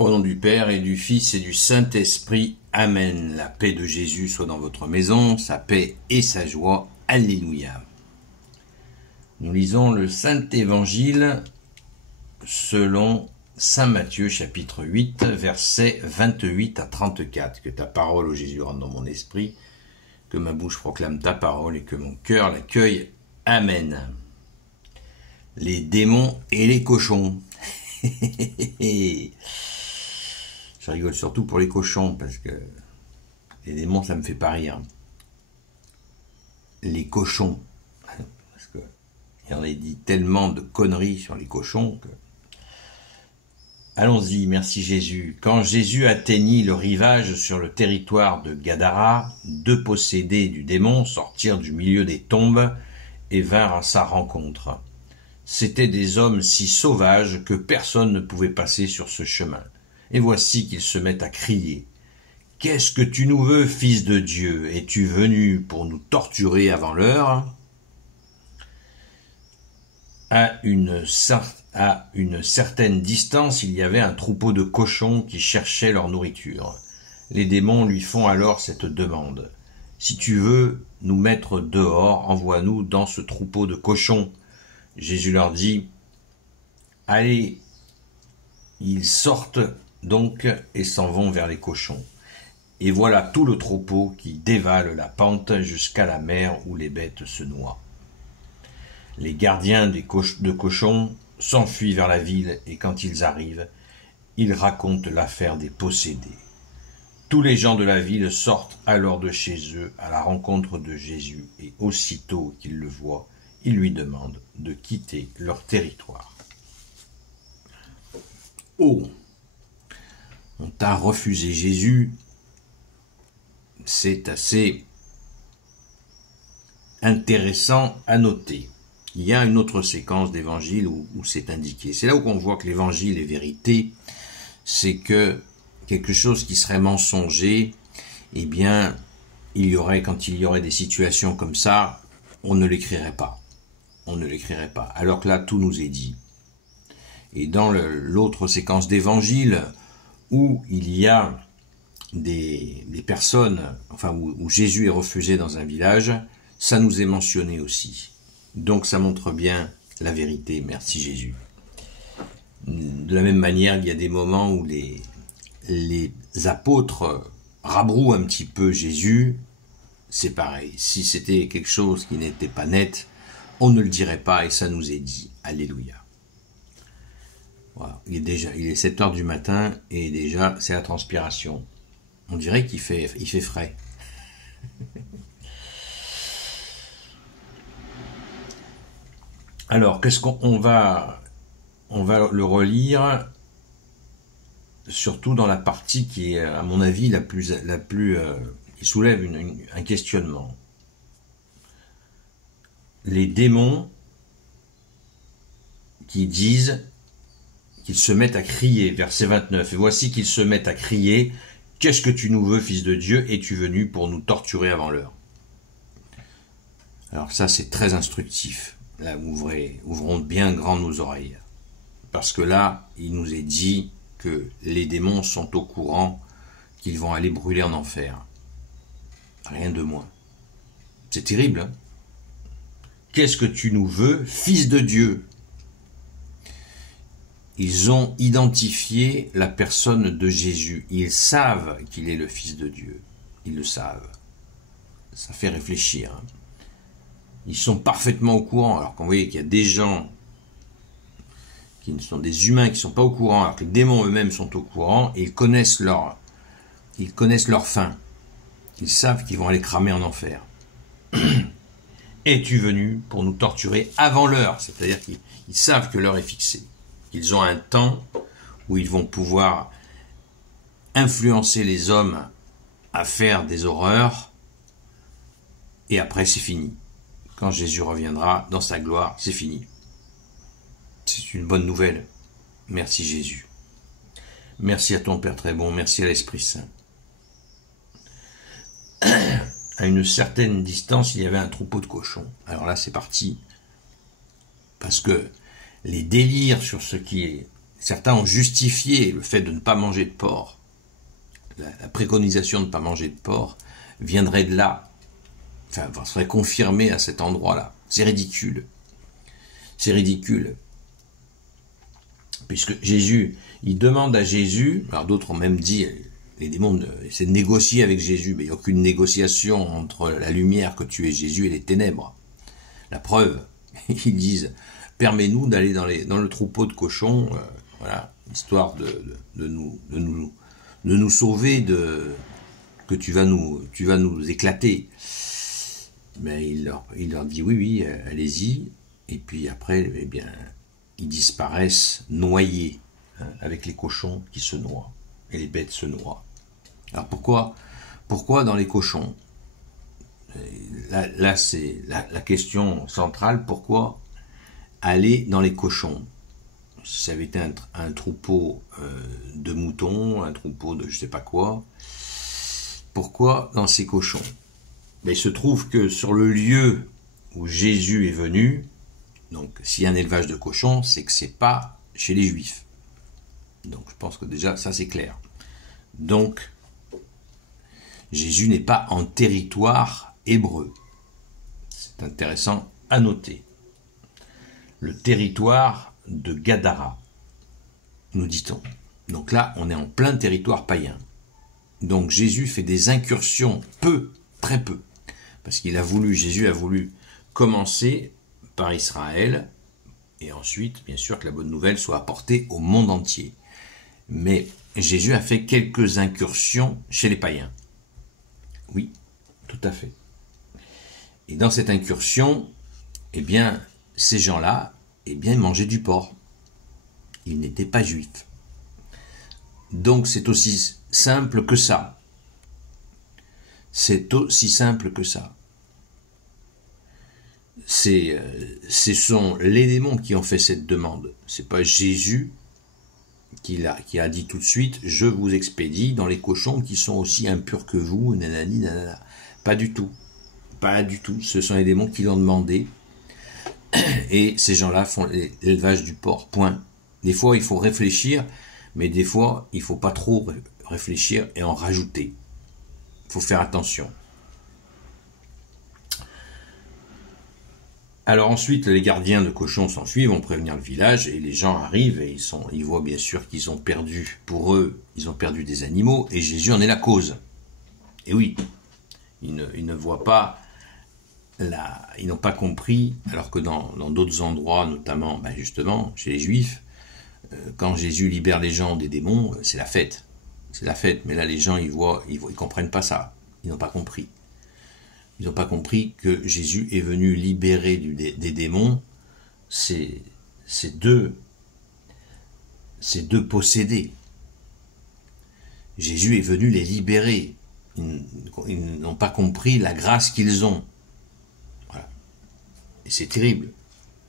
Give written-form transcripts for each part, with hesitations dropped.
Au nom du Père et du Fils et du Saint-Esprit. Amen. La paix de Jésus soit dans votre maison, sa paix et sa joie. Alléluia. Nous lisons le Saint-Évangile selon Saint Matthieu, chapitre 8, versets 28 à 34. Que ta parole, ô Jésus, rentre dans mon esprit, que ma bouche proclame ta parole et que mon cœur l'accueille. Amen. Les démons et les cochons. Je rigole surtout pour les cochons, parce que les démons, ça me fait pas rire. Les cochons, parce que il y en a dit tellement de conneries sur les cochons que... Allons-y, merci Jésus. Quand Jésus atteignit le rivage sur le territoire de Gadara, deux possédés du démon sortirent du milieu des tombes et vinrent à sa rencontre. C'étaient des hommes si sauvages que personne ne pouvait passer sur ce chemin. Et voici qu'ils se mettent à crier. « Qu'est-ce que tu nous veux, fils de Dieu? Es-tu venu pour nous torturer avant l'heure » À une certaine distance, il y avait un troupeau de cochons qui cherchaient leur nourriture. Les démons lui font alors cette demande. « Si tu veux nous mettre dehors, envoie-nous dans ce troupeau de cochons. » Jésus leur dit « Allez, ils sortent donc et s'en vont vers les cochons. Et voilà tout le troupeau qui dévale la pente jusqu'à la mer où les bêtes se noient. Les gardiens de cochons s'enfuient vers la ville et quand ils arrivent, ils racontent l'affaire des possédés. Tous les gens de la ville sortent alors de chez eux à la rencontre de Jésus et aussitôt qu'ils le voient, ils lui demandent de quitter leur territoire. Oh, on t'a refusé Jésus, c'est assez intéressant à noter. Il y a une autre séquence d'évangile où c'est indiqué. C'est là où on voit que l'évangile est vérité, c'est que quelque chose qui serait mensonger, eh bien, quand il y aurait des situations comme ça, on ne l'écrirait pas. On ne l'écrirait pas. Alors que là, tout nous est dit. Et dans l'autre séquence d'évangile, où il y a des personnes, enfin où Jésus est refusé dans un village, ça nous est mentionné aussi. Donc ça montre bien la vérité, merci Jésus. De la même manière, il y a des moments où les apôtres rabrouent un petit peu Jésus, c'est pareil. Si c'était quelque chose qui n'était pas net, on ne le dirait pas et ça nous est dit. Alléluia. Voilà. Il est 7 heures du matin et déjà c'est la transpiration. On dirait qu'il fait frais. Alors, qu'est-ce qu'on va le relire, surtout dans la partie qui est, à mon avis, la plus qui soulève un questionnement. Les démons qui disent qu'ils se mettent à crier, verset 29, et voici qu'ils se mettent à crier, « Qu'est-ce que tu nous veux, fils de Dieu, es-tu venu pour nous torturer avant l'heure » Alors ça, c'est très instructif. Là, ouvrons bien grand nos oreilles. Parce que là, il nous est dit que les démons sont au courant qu'ils vont aller brûler en enfer. Rien de moins. C'est terrible, hein? Qu'est-ce que tu nous veux, fils de Dieu? Ils ont identifié la personne de Jésus. Ils savent qu'il est le Fils de Dieu. Ils le savent. Ça fait réfléchir. Hein. Ils sont parfaitement au courant. Alors qu'on voyait qu'il y a des gens qui sont des humains qui ne sont pas au courant, alors que les démons eux-mêmes sont au courant, et ils connaissent leur fin. Ils savent qu'ils vont aller cramer en enfer. Es-tu venu pour nous torturer avant l'heure? C'est-à-dire qu'ils savent que l'heure est fixée. Ils ont un temps où ils vont pouvoir influencer les hommes à faire des horreurs, et après c'est fini. Quand Jésus reviendra dans sa gloire, c'est fini. C'est une bonne nouvelle. Merci Jésus. Merci à ton Père très bon, merci à l'Esprit Saint. À une certaine distance, il y avait un troupeau de cochons. Alors là, c'est parti. Parce que les délires sur ce qui est certains ont justifié le fait de ne pas manger de porc. La préconisation de ne pas manger de porc viendrait de là, enfin, serait confirmée à cet endroit-là. C'est ridicule. C'est ridicule. Puisque Jésus, il demande à Jésus, alors d'autres ont même dit, les démons essaient de négocier avec Jésus, mais il n'y a aucune négociation entre la lumière que tu es Jésus et les ténèbres. La preuve, ils disent, permets-nous d'aller dans le troupeau de cochons, voilà, histoire de nous sauver, que tu vas nous éclater. Mais il leur dit oui, allez-y, et puis après, eh bien, ils disparaissent noyés, hein, avec les cochons qui se noient, et les bêtes se noient. Alors pourquoi dans les cochons? Là c'est la question centrale, pourquoi aller dans les cochons? Si ça avait été un troupeau de moutons, un troupeau de je sais pas quoi, pourquoi dans ces cochons? Mais il se trouve que sur le lieu où Jésus est venu, donc s'il y a un élevage de cochons, c'est que c'est pas chez les Juifs. Donc je pense que déjà ça c'est clair. Donc Jésus n'est pas en territoire hébreu. C'est intéressant à noter. Le territoire de Gadara, nous dit-on. Donc là, on est en plein territoire païen. Donc Jésus fait des incursions, très peu, parce Jésus a voulu commencer par Israël, et ensuite, bien sûr, que la bonne nouvelle soit apportée au monde entier. Mais Jésus a fait quelques incursions chez les païens. Oui, tout à fait. Et dans cette incursion, eh bien, ces gens-là, eh bien, mangeaient du porc. Ils n'étaient pas juifs. Donc c'est aussi simple que ça. C'est aussi simple que ça. Ce sont les démons qui ont fait cette demande. C'est pas Jésus qui a dit tout de suite, je vous expédie dans les cochons qui sont aussi impurs que vous, nanani, nanana. Pas du tout. Pas du tout. Ce sont les démons qui l'ont demandé. Et ces gens-là font l'élevage du porc. Point. Des fois, il faut réfléchir, mais des fois, il faut pas trop réfléchir et en rajouter. Il faut faire attention. Alors ensuite, les gardiens de cochons s'enfuient, vont prévenir le village, et les gens arrivent, et ils voient bien sûr qu'ils ont perdu, pour eux, ils ont perdu des animaux, et Jésus en est la cause. Et oui, ils ne voient pas, ils n'ont pas compris, alors que dans d'autres endroits, notamment, justement, chez les Juifs, quand Jésus libère les gens des démons, c'est la fête. C'est la fête, mais là les gens, ils comprennent pas ça, ils n'ont pas compris. Ils n'ont pas compris que Jésus est venu libérer des démons, ces deux possédés. Jésus est venu les libérer. Ils n'ont pas compris la grâce qu'ils ont. Voilà. Et c'est terrible.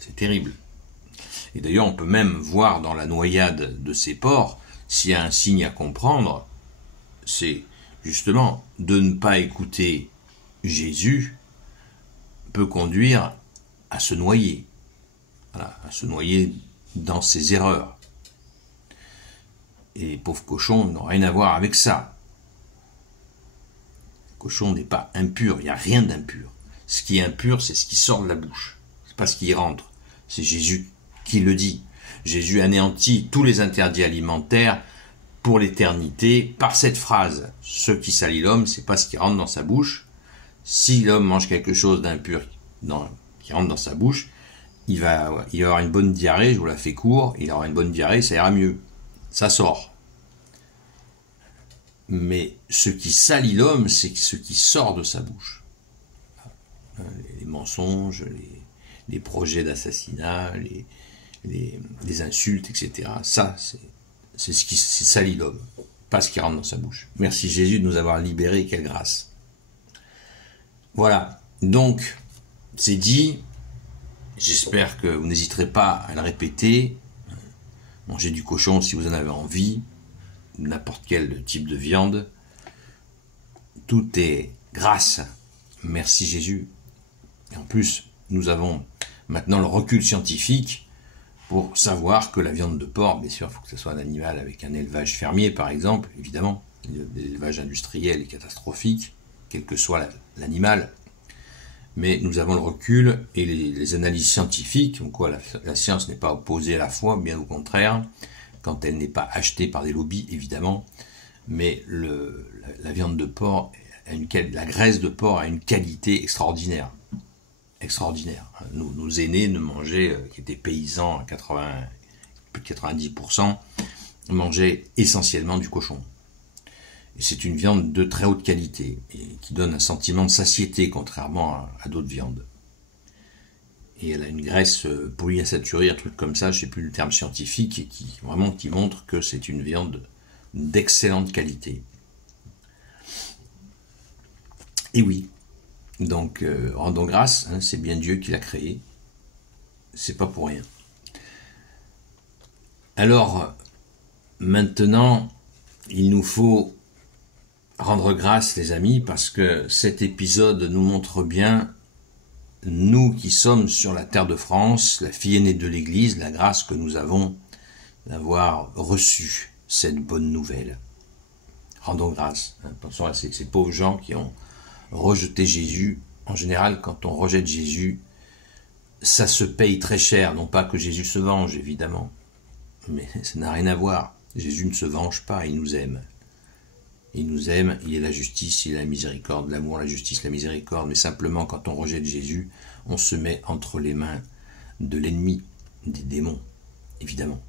C'est terrible. Et d'ailleurs, on peut même voir dans la noyade de ces porcs, s'il y a un signe à comprendre, c'est justement de ne pas écouter Jésus peut conduire à se noyer, voilà, à se noyer dans ses erreurs. Et les pauvres cochons n'ont rien à voir avec ça. Le cochon n'est pas impur, il n'y a rien d'impur. Ce qui est impur, c'est ce qui sort de la bouche, c'est pas ce qui y rentre. C'est Jésus qui le dit. Jésus anéantit tous les interdits alimentaires pour l'éternité par cette phrase. Ce qui salit l'homme, c'est pas ce qui rentre dans sa bouche. Si l'homme mange quelque chose d'impur qui rentre dans sa bouche, il va avoir une bonne diarrhée, je vous la fais court, il aura une bonne diarrhée, ça ira mieux. Ça sort. Mais ce qui salit l'homme, c'est ce qui sort de sa bouche. Les mensonges, les projets d'assassinat, les insultes, etc. Ça, c'est ce qui salit l'homme, pas ce qui rentre dans sa bouche. Merci Jésus de nous avoir libérés, quelle grâce. Voilà, donc c'est dit, j'espère que vous n'hésiterez pas à le répéter, mangez du cochon si vous en avez envie, n'importe quel type de viande, tout est grâce, merci Jésus. Et en plus, nous avons maintenant le recul scientifique pour savoir que la viande de porc, bien sûr, il faut que ce soit un animal avec un élevage fermier, par exemple, évidemment. L'élevage industriel est catastrophique, quel que soit l'animal. Mais nous avons le recul et les analyses scientifiques, donc quoi, la science n'est pas opposée à la foi, bien au contraire, quand elle n'est pas achetée par des lobbies, évidemment. Mais la viande de porc, la graisse de porc a une qualité extraordinaire. Extraordinaire. Nos aînés ne mangeaient, qui étaient paysans à plus de 90%, mangeaient essentiellement du cochon. Et c'est une viande de très haute qualité et qui donne un sentiment de satiété, contrairement à d'autres viandes. Et elle a une graisse polyinsaturée, un truc comme ça, je ne sais plus le terme scientifique, et qui montre que c'est une viande d'excellente qualité. Et oui, donc rendons grâce, hein, c'est bien Dieu qui l'a créé, c'est pas pour rien. Alors, maintenant, il nous faut rendre grâce, les amis, parce que cet épisode nous montre bien, nous qui sommes sur la terre de France, la fille aînée de l'Église, la grâce que nous avons d'avoir reçu cette bonne nouvelle. Rendons grâce. Pensons à ces pauvres gens qui ont rejeté Jésus. En général, quand on rejette Jésus, ça se paye très cher. Non pas que Jésus se venge, évidemment, mais ça n'a rien à voir. Jésus ne se venge pas, il nous aime. Il nous aime, il est la justice, il est la miséricorde, l'amour, la justice, la miséricorde. Mais simplement, quand on rejette Jésus, on se met entre les mains de l'ennemi, des démons, évidemment.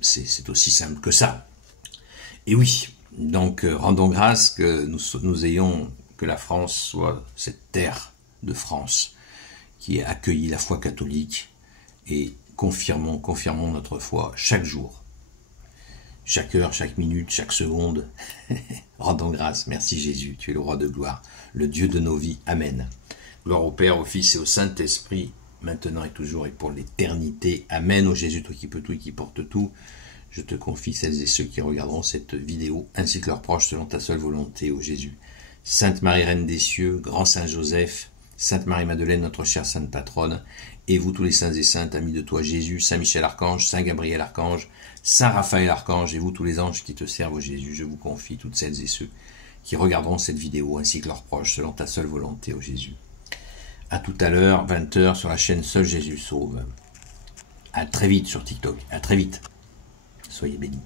C'est aussi simple que ça. Et oui, donc rendons grâce que nous ayons, que la France soit cette terre de France qui a accueilli la foi catholique et confirmons notre foi chaque jour. Chaque heure, chaque minute, chaque seconde, rendons grâce. Merci Jésus, tu es le roi de gloire, le Dieu de nos vies. Amen. Gloire au Père, au Fils et au Saint-Esprit, maintenant et toujours et pour l'éternité. Amen. Ô Jésus, toi qui peux tout et qui porte tout, je te confie celles et ceux qui regarderont cette vidéo, ainsi que leurs proches, selon ta seule volonté, ô Jésus. Sainte Marie, Reine des cieux, grand Saint Joseph, Sainte Marie-Madeleine, notre chère Sainte Patronne, et vous tous les saints et saintes, amis de toi Jésus, Saint Michel Archange, Saint Gabriel Archange, Saint Raphaël Archange, et vous tous les anges qui te servent, ô Jésus, je vous confie toutes celles et ceux qui regarderont cette vidéo, ainsi que leurs proches, selon ta seule volonté, ô Jésus. À tout à l'heure, 20h, sur la chaîne Seul Jésus Sauve. À très vite sur TikTok, à très vite. Soyez bénis.